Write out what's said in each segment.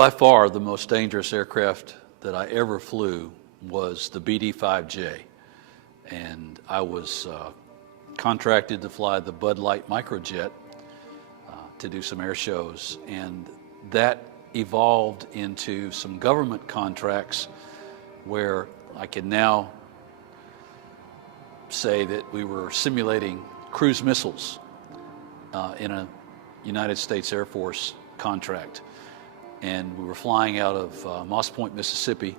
By far, the most dangerous aircraft that I ever flew was the BD-5J, and I was contracted to fly the Bud Light microjet to do some air shows, and that evolved into some government contracts where I can now say that we were simulating cruise missiles in a United States Air Force contract. And we were flying out of Moss Point, Mississippi,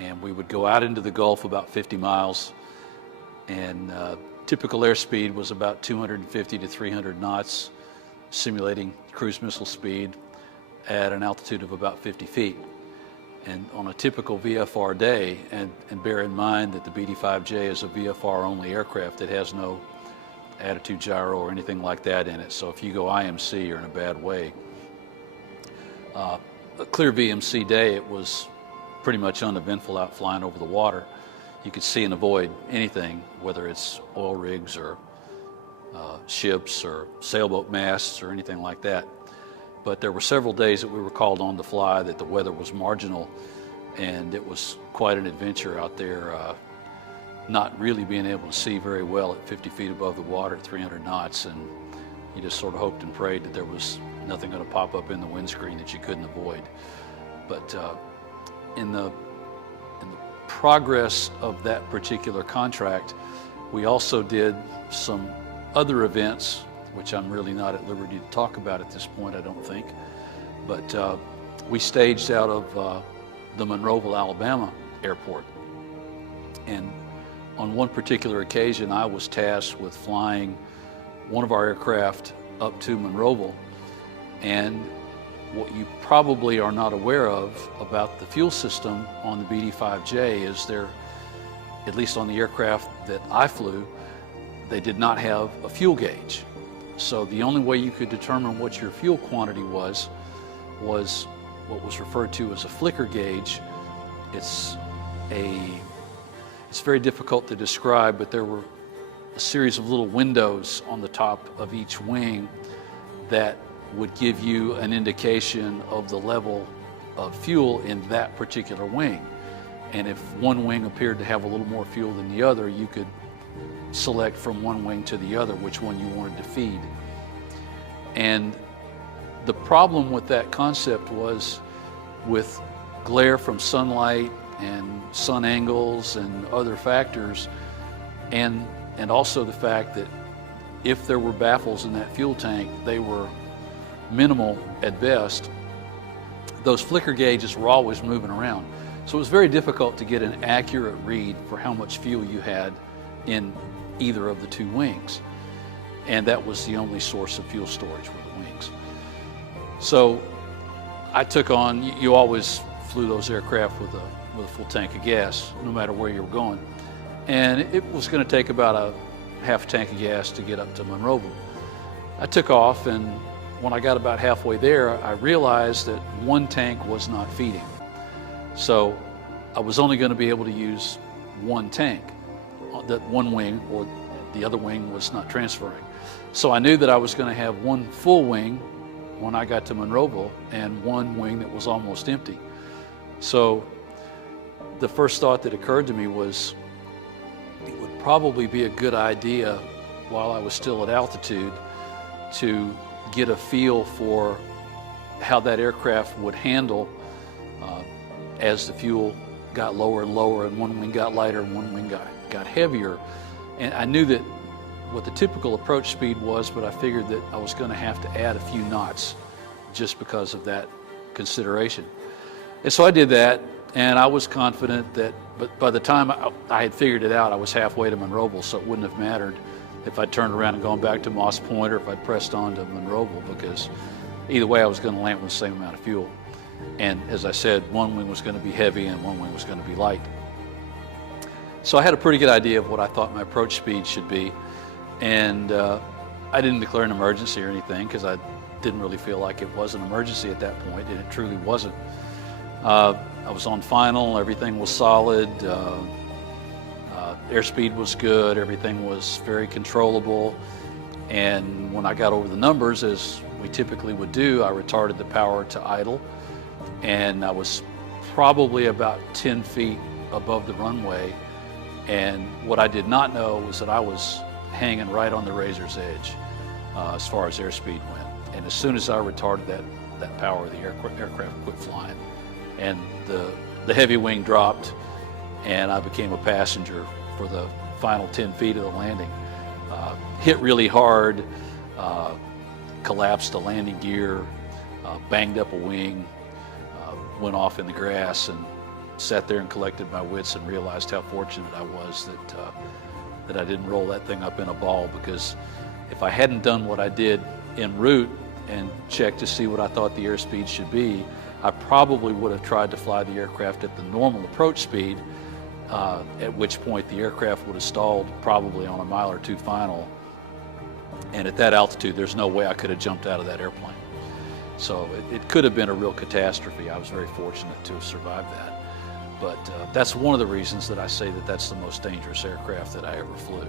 and we would go out into the Gulf about 50 miles, and typical airspeed was about 250 to 300 knots, simulating cruise missile speed at an altitude of about 50 feet. And on a typical VFR day, and bear in mind that the BD-5J is a VFR-only aircraft that has no attitude gyro or anything like that in it, so if you go IMC, you're in a bad way. A clear VMC day, it was pretty much uneventful out flying over the water. You could see and avoid anything, whether it's oil rigs or ships or sailboat masts or anything like that. But there were several days that we were called on to fly that the weather was marginal, and it was quite an adventure out there, not really being able to see very well at 50 feet above the water at 300 knots, and you just sort of hoped and prayed that there was nothing going to pop up in the windscreen that you couldn't avoid. But in the progress of that particular contract, we also did some other events, which I'm really not at liberty to talk about at this point, I don't think. But we staged out of the Monroeville, Alabama airport. And on one particular occasion, I was tasked with flying one of our aircraft up to Monroeville. And what you probably are not aware of about the fuel system on the BD-5J is there, at least on the aircraft that I flew, they did not have a fuel gauge. So the only way you could determine what your fuel quantity was what was referred to as a flicker gauge. It's very difficult to describe, but there were a series of little windows on the top of each wing that would give you an indication of the level of fuel in that particular wing. And if one wing appeared to have a little more fuel than the other, you could select from one wing to the other which one you wanted to feed. And the problem with that concept was, with glare from sunlight and sun angles and other factors, and also the fact that if there were baffles in that fuel tank, they were minimal at best. Those flicker gauges were always moving around. So it was very difficult to get an accurate read for how much fuel you had in either of the two wings. And that was the only source of fuel storage, were the wings. So I took on, you always flew those aircraft with a full tank of gas, no matter where you were going. And it was going to take about a half tank of gas to get up to Monroeville. I took off, and when I got about halfway there, I realized that one tank was not feeding. So I was only going to be able to use one tank. That one wing, or the other wing, was not transferring. So I knew that I was going to have one full wing when I got to Monroeville and one wing that was almost empty. So the first thought that occurred to me was, it would probably be a good idea, while I was still at altitude, to get a feel for how that aircraft would handle as the fuel got lower and lower, and one wing got lighter and one wing got heavier. And I knew that what the typical approach speed was, but I figured that I was going to have to add a few knots just because of that consideration. And so I did that, and I was confident that, but by the time I had figured it out, I was halfway to Monroeville, so it wouldn't have mattered if I'd turned around and gone back to Moss Point, or if I'd pressed on to Monroeville, because either way I was going to land with the same amount of fuel. And as I said, one wing was going to be heavy and one wing was going to be light. So I had a pretty good idea of what I thought my approach speed should be, and I didn't declare an emergency or anything, because I didn't really feel like it was an emergency at that point, and it truly wasn't. I was on final, everything was solid, airspeed was good, everything was very controllable, and when I got over the numbers, as we typically would do, I retarded the power to idle, and I was probably about 10 feet above the runway. And what I did not know was that I was hanging right on the razor's edge as far as airspeed went. And as soon as I retarded that power, the aircraft quit flying. And the heavy wing dropped, and I became a passenger for the final 10 feet of the landing. Hit really hard, collapsed the landing gear, banged up a wing, went off in the grass, and sat there and collected my wits and realized how fortunate I was that I didn't roll that thing up in a ball, because if I hadn't done what I did en route and checked to see what I thought the airspeed should be, I probably would have tried to fly the aircraft at the normal approach speed, at which point the aircraft would have stalled probably on a mile or two final. And at that altitude, there's no way I could have jumped out of that airplane. So it could have been a real catastrophe. I was very fortunate to have survived that. But that's one of the reasons that I say that that's the most dangerous aircraft that I ever flew.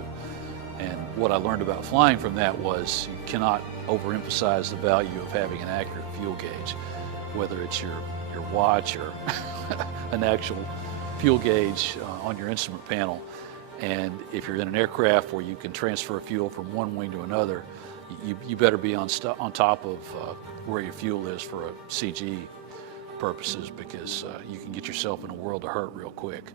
And what I learned about flying from that was you cannot overemphasize the value of having an accurate fuel gauge, whether it's your watch or an actual fuel gauge on your instrument panel. And if you're in an aircraft where you can transfer fuel from one wing to another, you better be on top of where your fuel is for a CG purposes, because you can get yourself in a world of hurt real quick.